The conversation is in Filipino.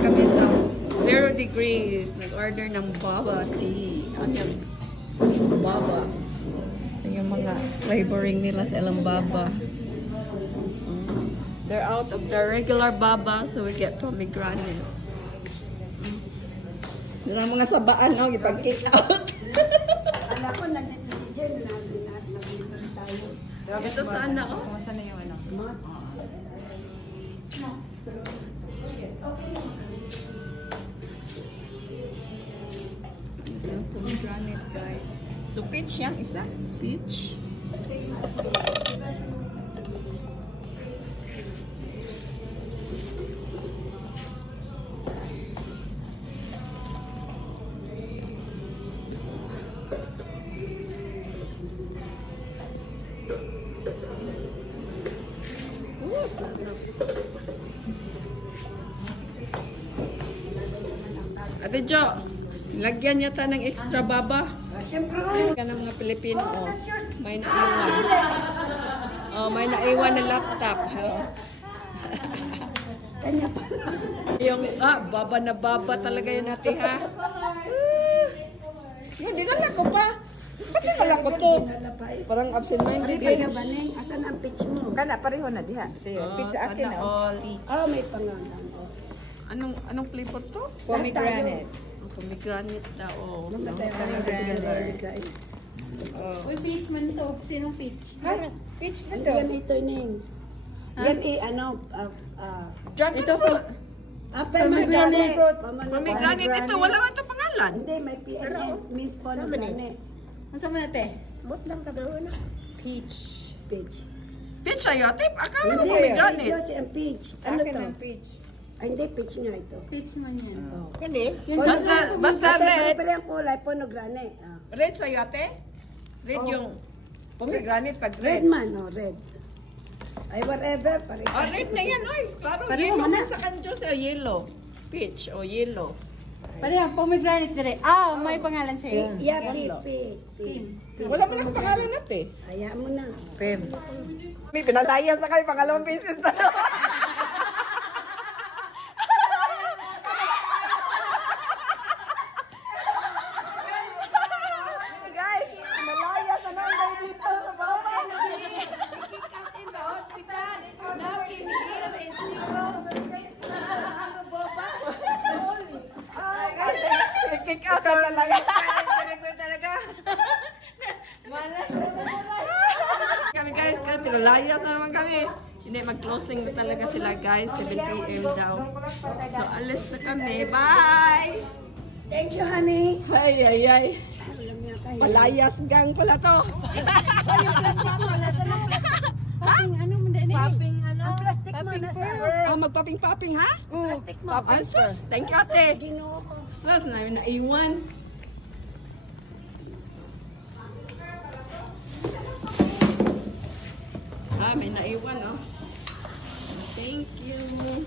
kami sa 0 degrees. Nag-order ng baba tea. Ano yan? Baba. Yung mga flavoring nila sa ilang baba. They're out of the regular baba, so we get pomegranate. Yung mga sabaan, no? Ipag-kick out. Alam ko, nandito si Jen. Nag-ibig tayo. Ito saan na, oh? Kumusta na yung ano? Isa pomegranate, guys. So, peach yan, isa? Peach. Ate Jo, lagyan yata ng extra baba. Siyempre, Ka ng mga Pilipino, oh. May naiwan. Oh, may naiwan na laptop. Oh. kanya pa. Yung, baba na baba talaga yun natin, ha? Yun, dinala ko pa. Ba't dinala ko to? Parang absent-minded. Kaya ba, Neng? Asan ang pitch mo? Kana, pareho na diha. Sige, pizza akin na. all. May pangalan. Anong flavor to? Pomegranate. Pomegranate daw. Oh. Pomegranate. Uy, peach man to. Sinong peach? Ha? Peach man to. Yan ito, Neng. Yan Dragon fruit. Pomegranate. Pomegranate ito. Wala nga ito pangalan. Hindi, may PSN. Miss Pomegranate. Ano sa mga te? Bot lang kagawin na. Peach. Peach. Peach ayo. Akala mo Hindi, pomegranate. ito si ang peach. Sa Ano akin to? ang peach. Ay, hindi, peach nga ito. Peach man yan. Hindi. Basta red. Pala ang kulay, pomegranate. Red sa'yo, ate? Red yung pomegranate pag Red red. man, red. Ay, whatever. Red na yan, oy. Parang yellow na sa kanjo sa yellow. Peach o yellow. Pareha, pomegranate dire. May pangalan sa'yo. Yeah, P. Wala mo lang pangalan natin. Hayaan mo na. Pem. May pinalaya sa kayo, pangalawang beses na. Guys, pinalaya sa nanay dito sa baba. Kick out na talaga. Kami guys, pinalaya na naman kami. Hindi, mag-closing na talaga sila guys. 7 PM daw. So, alis na kami. Bye! Thank you, honey. Ay. Alam niya kayo. Palayas gang pala to. Yung plastic mo, nasa ang plastic? Ano mo din? Popping, Ang plastic mo, nasa Magpaping-paping ha? plastic mo. Ay, sus. Thank you ate. Ginoo ko. Sus, naiwan. May naiwan oh. Thank you.